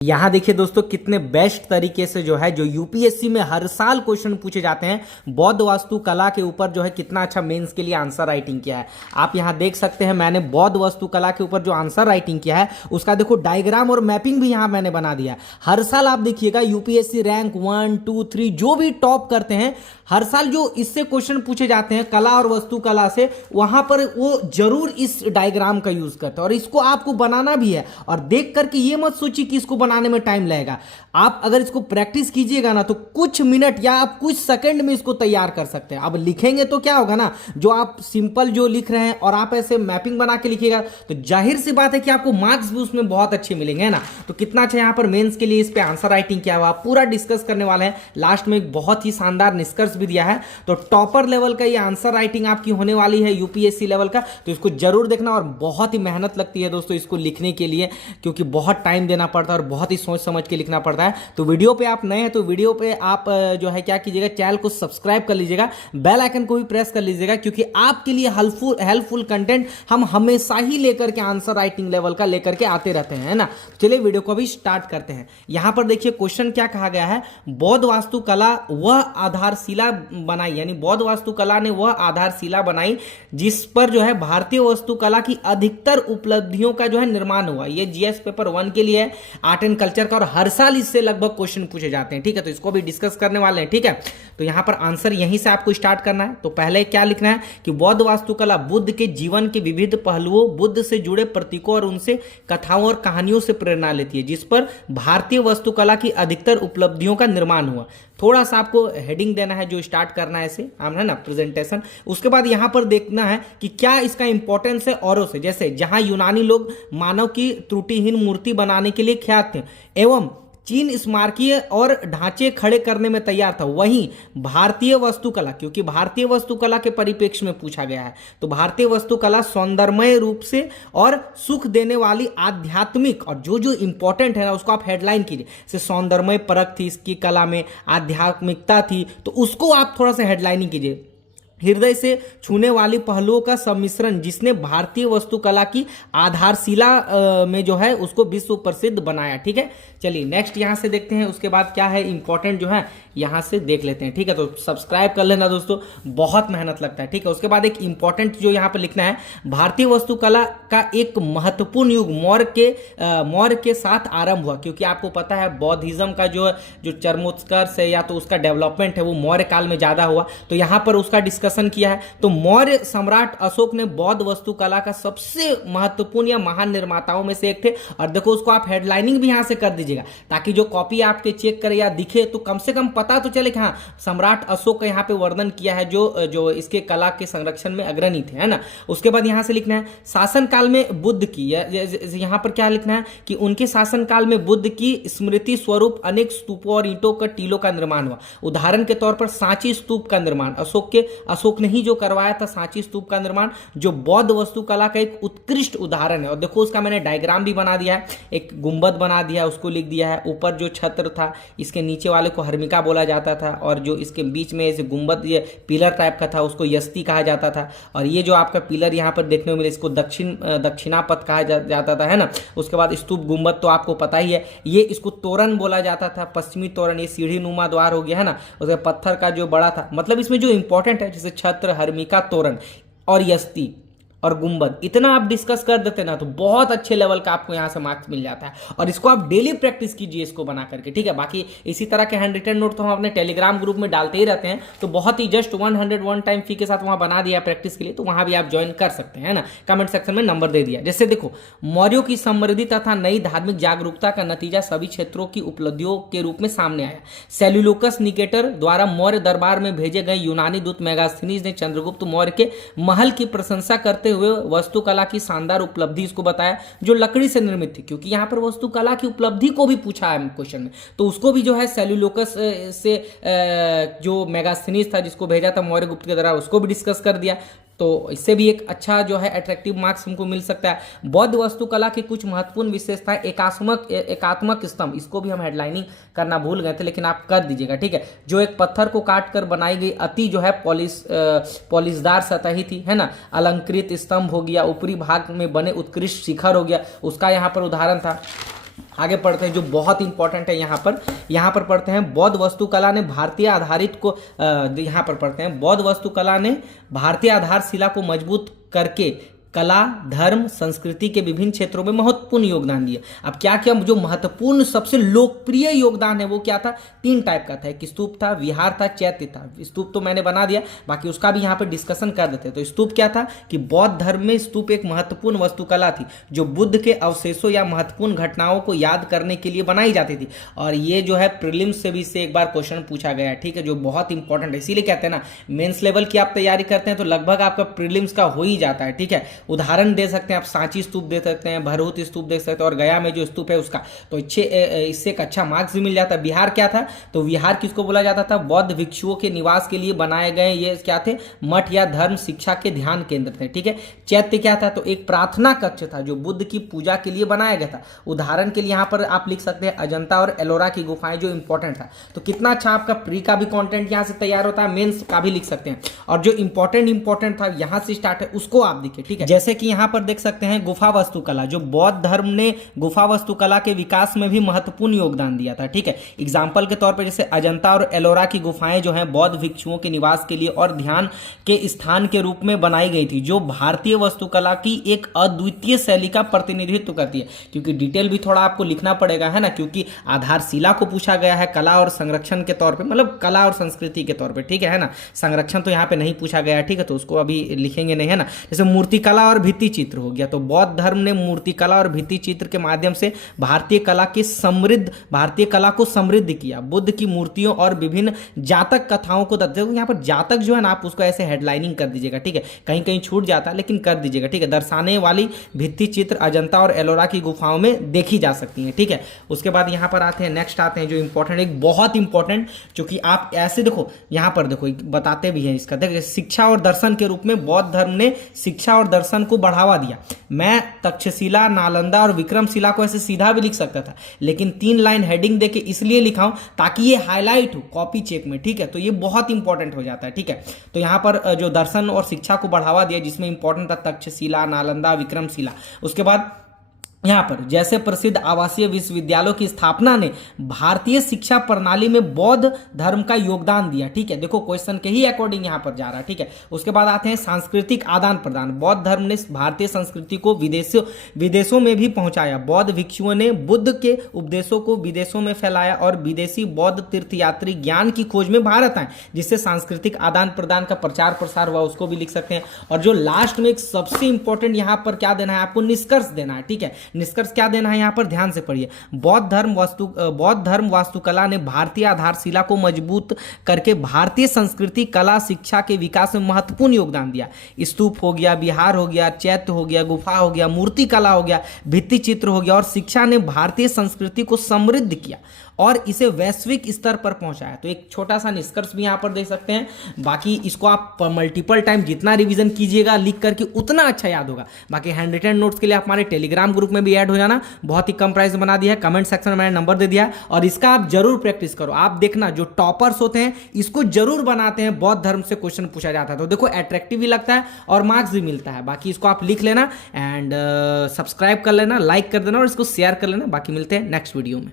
यहाँ देखिए दोस्तों कितने बेस्ट तरीके से जो है जो यूपीएससी में हर साल क्वेश्चन पूछे जाते हैं बौद्ध वास्तुकला के ऊपर जो है कितना अच्छा मेंस के लिए आंसर राइटिंग किया है। आप यहाँ देख सकते हैं मैंने बौद्ध वास्तुकला के ऊपर जो आंसर राइटिंग किया है उसका देखो डायग्राम और मैपिंग भी यहाँ मैंने बना दिया है। हर साल आप देखिएगा यूपीएससी रैंक 1, 2, 3 जो भी टॉप करते हैं हर साल जो इससे क्वेश्चन पूछे जाते हैं कला और वास्तुकला से, वहां पर वो जरूर इस डायग्राम का यूज करते हैं और इसको आपको बनाना भी है। और देख करके ये मत सोचिए कि इसको बनाने में टाइम लगेगा। आप अगर इसको प्रैक्टिस कीजिएगा ना तो कुछ मिनट या आप कुछ सेकंड में इसको तैयार कर सकते हैं। अब लिखेंगे तो क्या होगा ना, जो आप सिंपल जो लिख रहे हैं और आप ऐसे मैपिंग बना के लिखिएगा तो जाहिर सी बात है कि आपको मार्क्स भी उसमें बहुत अच्छे मिलेंगे ना। तो कितना अच्छा यहाँ पर मेंस के लिए इस पे आंसर राइटिंग किया हुआ पूरा डिस्कस करने वाले हैं। लास्ट में एक बहुत ही शानदार निष्कर्ष भी दिया है। तो टॉपर लेवल का ये आंसर राइटिंग आपकी होने वाली है यूपीएससी लेवल का, तो इसको जरूर देखना। और बहुत ही मेहनत लगती है दोस्तों इसको लिखने के लिए, क्योंकि बहुत टाइम देना पड़ता है और बहुत ही सोच समझ के लिखना पड़ता है। तो वीडियो पे आप नए हैं तो वीडियो पे आप जो है क्या कीजिएगा, चैनल को सब्सक्राइब कर लीजिएगा, बेल आइकन को भी प्रेस कर लीजिएगा, क्योंकि आपके लिए हेल्पफुल कंटेंट हम हमेशा ही लेकर के आंसर राइटिंग लेवल का लेकर के आते रहते हैं, है ना। चलिए वीडियो को भी स्टार्ट करते हैं। यहां पर देखिए क्वेश्चन क्या कहा गया है, बौद्ध वास्तुकला वह आधारशिला बनाई, यानी बौद्ध वास्तुकला ने वह आधारशिला बनाई जिस पर जो है भारतीय वास्तुकला की अधिकतर उपलब्धियों का जो है निर्माण हुआ। ये जीएस पेपर 1 के लिए है, आर्ट एंड कल्चर का, और हर साल इससे लगभग क्वेश्चन पूछे जाते हैं। ठीक है, तो इसको भी डिस्कस करने वाले हैं। ठीक है, तो यहां पर आंसर यहीं से आपको स्टार्ट करना है। तो पहले क्या लिखना है कि बौद्ध वास्तुकला बुद्ध के जीवन के विविध पहलुओं, बुद्ध से जुड़े प्रतीकों और उनसे कथाओं और कहानियों से प्रेरणा लेती है, जिस पर भारतीय वास्तुकला की अधिकतर उपलब्धियों का निर्माण हुआ। थोड़ा सा आपको हेडिंग देना है, जो स्टार्ट करना है ऐसे है ना प्रेजेंटेशन। उसके बाद यहां पर देखना है कि क्या इसका इंपॉर्टेंस है औरों से, जैसे जहां यूनानी लोग मानव की त्रुटिहीन मूर्ति बनाने के लिए ख्यात थे एवं चीन स्मारकीय और ढांचे खड़े करने में तैयार था, वहीं भारतीय वास्तुकला, क्योंकि भारतीय वास्तुकला के परिप्रेक्ष्य में पूछा गया है, तो भारतीय वास्तुकला सौंदर्यमय रूप से और सुख देने वाली आध्यात्मिक, और जो जो इंपॉर्टेंट है ना उसको आप हेडलाइन कीजिए, जैसे सौंदर्यमय परख थी इसकी कला में, आध्यात्मिकता थी, तो उसको आप थोड़ा सा हेडलाइनिंग कीजिए। हृदय से छूने वाली पहलुओं का सम्मिश्रण जिसने भारतीय वास्तुकला की आधारशिला में जो है उसको विश्व प्रसिद्ध बनाया। ठीक है, चलिए नेक्स्ट यहां से देखते हैं। उसके बाद क्या है इंपॉर्टेंट जो है यहां से देख लेते हैं। ठीक है, तो सब्सक्राइब कर लेना दोस्तों, बहुत मेहनत लगता है। ठीक है, उसके बाद एक इंपॉर्टेंट जो यहां पर लिखना है, भारतीय वास्तुकला का एक महत्वपूर्ण युग मौर्य के साथ आरंभ हुआ, क्योंकि आपको पता है बौद्धिज्म का जो चरमोत्कर्ष है या तो उसका डेवलपमेंट है वो मौर्य काल में ज्यादा हुआ, तो यहां पर उसका डिस्कशन किया है। तो मौर्य सम्राट अशोक ने बौद्ध वास्तुकला का सबसे महत्वपूर्ण या महान निर्माताओं में से एक थे। और देखो उसको आप हेडलाइनिंग भी यहां से कर दीजिएगा, ताकि जो कॉपी आपके चेक करे या दिखे तो कम से कम पता तो चले कि हाँ सम्राट अशोक का यहाँ पे वर्णन किया है, जो इसके कला के संरक्षण में अग्रणी थे, है ना। उसके बाद यहां से लिखना है शासन काल में बुद्ध की, यहां पर क्या लिखना है कि उनके शासन काल में बुद्ध की स्मृति स्वरूप अनेक स्तूपों और ईंटों का टीलों का निर्माण हुआ। उदाहरण के तौर पर सांची स्तूप का निर्माण अशोक ने ही जो करवाया था, सांची स्तूप का निर्माण, जो बौद्ध वास्तुकला का एक उत्कृष्ट उदाहरण है। और देखो उसका मैंने डायग्राम भी बना दिया है, एक गुंबद बना दिया है, उसको लिख दिया है। ऊपर जो छत्र था इसके नीचे वाले को हर्मिका बोला जाता था, और जो इसके बीच में ऐसे गुंबद ये पिलर टाइप का था उसको यस्ती कहा जाता था। और ये जो आपका पिलर यहाँ पर देखने को मिले इसको दक्षिणापथ कहा जाता था, है ना। उसके बाद स्तूप गुंबद तो आपको पता ही है, ये इसको तोरण बोला जाता था, पश्चिमी तोरण, ये सीढ़ी नुमा द्वार हो गया, है ना। उसके पत्थर का जो बड़ा था, मतलब इसमें जो इंपॉर्टेंट है जैसे छत्र, हर्मिका, तोरण और यस्ती और गुंबद, इतना आप डिस्कस कर देते ना तो बहुत अच्छे लेवल का आपको यहां से मार्क्स मिल जाता है। और इसको आप डेली प्रैक्टिस कीजिए इसको बना करके। ठीक है, बाकी इसी तरह के हैंड रिटन नोट तो हम अपने टेलीग्राम ग्रुप में डालते ही रहते हैं, तो बहुत ही जस्ट 101 टाइम फी के साथ वहां बना दिया प्रैक्टिस के लिए, तो वहां भी आप ज्वाइन कर सकते हैं ना। कमेंट सेक्शन में नंबर दे दिया। जैसे देखो मौर्यों की समृद्धि तथा नई धार्मिक जागरूकता का नतीजा सभी क्षेत्रों की उपलब्धियों के रूप में सामने आया। सेल्यूलोकस निकेटर द्वारा मौर्य दरबार में भेजे गए यूनानी दूत मेगास्थनीज ने चंद्रगुप्त मौर्य के महल की प्रशंसा करते हुए वास्तुकला की शानदार उपलब्धि इसको बताया, जो लकड़ी से निर्मित थी, क्योंकि यहां पर वास्तुकला की उपलब्धि को भी पूछा है क्वेश्चन में, तो उसको भी जो है सेल्यूलोकस से जो मेगास्थनीज था जिसको भेजा था मौर्य गुप्त के द्वारा, उसको भी डिस्कस कर दिया। तो इससे भी एक अच्छा जो है अट्रैक्टिव मार्क्स हमको मिल सकता है। बौद्ध वास्तुकला की कुछ महत्वपूर्ण विशेषताएं, एकात्मक स्तंभ, इसको भी हम हेडलाइनिंग करना भूल गए थे, लेकिन आप कर दीजिएगा। ठीक है, जो एक पत्थर को काट कर बनाई गई अति जो है पॉलिशदार सतही थी, है ना। अलंकृत स्तंभ हो गया, ऊपरी भाग में बने उत्कृष्ट शिखर हो गया, उसका यहाँ पर उदाहरण था। आगे पढ़ते हैं जो बहुत इंपॉर्टेंट है यहाँ पर पढ़ते हैं बौद्ध वास्तुकला ने भारतीय आधारित को यहाँ पर पढ़ते हैं बौद्ध वास्तुकला ने भारतीय आधारशिला को मजबूत करके कला धर्म संस्कृति के विभिन्न क्षेत्रों में महत्वपूर्ण योगदान दिया। अब क्या क्या जो महत्वपूर्ण सबसे लोकप्रिय योगदान है वो क्या था, 3 टाइप का था, एक स्तूप था, विहार था, चैत्य था। स्तूप तो मैंने बना दिया, बाकी उसका भी यहाँ पे डिस्कशन कर देते हैं। तो स्तूप क्या था कि बौद्ध धर्म में स्तूप एक महत्वपूर्ण वास्तुकला थी जो बुद्ध के अवशेषों या महत्वपूर्ण घटनाओं को याद करने के लिए बनाई जाती थी। और ये जो है प्रीलिम्स से भी इससे एक बार क्वेश्चन पूछा गया, ठीक है, जो बहुत इंपॉर्टेंट है। इसीलिए कहते हैं ना मेंस लेवल की आप तैयारी करते हैं तो लगभग आपका प्रीलिम्स का हो ही जाता है, ठीक है। उदाहरण दे सकते हैं आप, सांची स्तूप दे सकते हैं, भरहुत स्तूप देख सकते हैं, और गया में जो स्तूप है उसका, तो इससे एक अच्छा मार्क्स भी मिल जाता है। बिहार क्या था, तो विहार किसको बोला जाता था, बौद्ध भिक्षुओं के निवास के लिए बनाए गए ये क्या थे, मठ या धर्म शिक्षा के ध्यान केंद्र थे, ठीक है। चैत्य क्या था, तो एक प्रार्थना कक्ष था जो बुद्ध की पूजा के लिए बनाया गया था। उदाहरण के लिए यहाँ पर आप लिख सकते हैं अजंता और एलोरा की गुफाएं, जो इंपॉर्टेंट था। तो कितना अच्छा आपका प्री का भी कंटेंट यहाँ से तैयार होता है, मेंस का भी लिख सकते हैं। और जो इंपॉर्टेंट था यहाँ से स्टार्ट है उसको आप देखिए, ठीक है। जैसे कि यहाँ पर देख सकते हैं गुफा वास्तुकला, जो बौद्ध धर्म ने गुफा वास्तुकला के विकास में भी महत्वपूर्ण योगदान दिया था, ठीक है। एग्जाम्पल के तौर पर जैसे अजंता और एलोरा की गुफाएं जो हैं बौद्ध भिक्षुओं के निवास के लिए और ध्यान के स्थान के रूप में बनाई गई थी, जो भारतीय वास्तुकला की एक अद्वितीय शैली का प्रतिनिधित्व करती है। क्योंकि डिटेल भी थोड़ा आपको लिखना पड़ेगा, है ना, क्योंकि आधारशिला को पूछा गया है कला और संरक्षण के तौर पे, मतलब कला और संस्कृति के तौर पे, ठीक है ना। संरक्षण तो यहाँ पे नहीं पूछा गया, ठीक है, तो उसको अभी लिखेंगे नहीं, है ना। जैसे मूर्तिकला और भित्ति चित्र हो गया, तो बौद्ध धर्म ने मूर्तिकला और भित्ति चित्र के माध्यम से भारतीय कला को समृद्ध किया। बुद्ध की मूर्तियों और विभिन्न जातक कथाओं को देखो, यहाँ पर जातक जो है ना, आप उसको ऐसे हेडलाइनिंग कर दीजिएगा, ठीक है, कहीं कहीं छूट जाता है लेकिन कर दीजिएगा, ठीक है। दर्शाने वाली भित्ति चित्र अजंता और एलोरा की गुफाओं में देखी जा सकती हैं, ठीक है। उसके बाद यहाँ पर आते हैं, नेक्स्ट आते हैं जो इंपॉर्टेंट, एक बहुत इंपॉर्टेंट, जो कि आप ऐसे देखो यहाँ पर देखो बताते भी हैं इसका, देखिए शिक्षा और दर्शन के रूप में बौद्ध धर्म ने शिक्षा और दर्शन को बढ़ावा दिया। मैं तक्षशिला, नालंदा और विक्रमशिला को ऐसे सीधा भी लिख सकता था, लेकिन 3 लाइन हेडिंग देके इसलिए लिखा हूं ताकि ये हाईलाइट हो कॉपी चेक में, ठीक है। तो ये बहुत इंपॉर्टेंट हो जाता है, ठीक है। तो यहां पर जो दर्शन और शिक्षा को बढ़ावा दिया, जिसमें इंपॉर्टेंट था तक्षशिला, नालंदा, विक्रमशिला। उसके बाद यहाँ पर जैसे प्रसिद्ध आवासीय विश्वविद्यालयों की स्थापना ने भारतीय शिक्षा प्रणाली में बौद्ध धर्म का योगदान दिया, ठीक है। देखो क्वेश्चन के ही अकॉर्डिंग यहाँ पर जा रहा है, ठीक है। उसके बाद आते हैं सांस्कृतिक आदान प्रदान। बौद्ध धर्म ने भारतीय संस्कृति को विदेशों में भी पहुंचाया। बौद्ध भिक्षुओं ने बुद्ध के उपदेशों को विदेशों में फैलाया और विदेशी बौद्ध तीर्थयात्री ज्ञान की खोज में भारत आए, जिससे सांस्कृतिक आदान प्रदान का प्रचार प्रसार हुआ, उसको भी लिख सकते हैं। और जो लास्ट में एक सबसे इंपॉर्टेंट यहाँ पर क्या देना है आपको, निष्कर्ष देना है, ठीक है। निष्कर्ष क्या देना है यहाँ पर, ध्यान से पढ़िए। बौद्ध धर्म वास्तुकला ने भारतीय आधारशिला को मजबूत करके भारतीय संस्कृति, कला, शिक्षा के विकास में महत्वपूर्ण योगदान दिया। स्तूप हो गया, विहार हो गया, चैत्य हो गया, गुफा हो गया, मूर्ति कला हो गया, भित्ति चित्र हो गया, और शिक्षा ने भारतीय संस्कृति को समृद्ध किया और इसे वैश्विक स्तर पर पहुंचाया। तो एक छोटा सा निष्कर्ष भी यहां पर देख सकते हैं। बाकी इसको आप मल्टीपल टाइम जितना रिवीजन कीजिएगा लिख करके उतना अच्छा याद होगा। बाकी हैंड रिटन नोट्स के लिए आप हमारे टेलीग्राम ग्रुप में भी ऐड हो जाना, बहुत ही कम प्राइस बना दिया है, कमेंट सेक्शन में मैंने नंबर दे दिया है, और इसका आप जरूर प्रैक्टिस करो। आप देखना जो टॉपर्स होते हैं इसको जरूर बनाते हैं, बौद्ध धर्म से क्वेश्चन पूछा जाता है तो देखो अट्रैक्टिव भी लगता है और मार्क्स भी मिलता है। बाकी इसको आप लिख लेना एंड सब्सक्राइब कर लेना, लाइक कर देना और इसको शेयर कर लेना। बाकी मिलते हैं नेक्स्ट वीडियो में।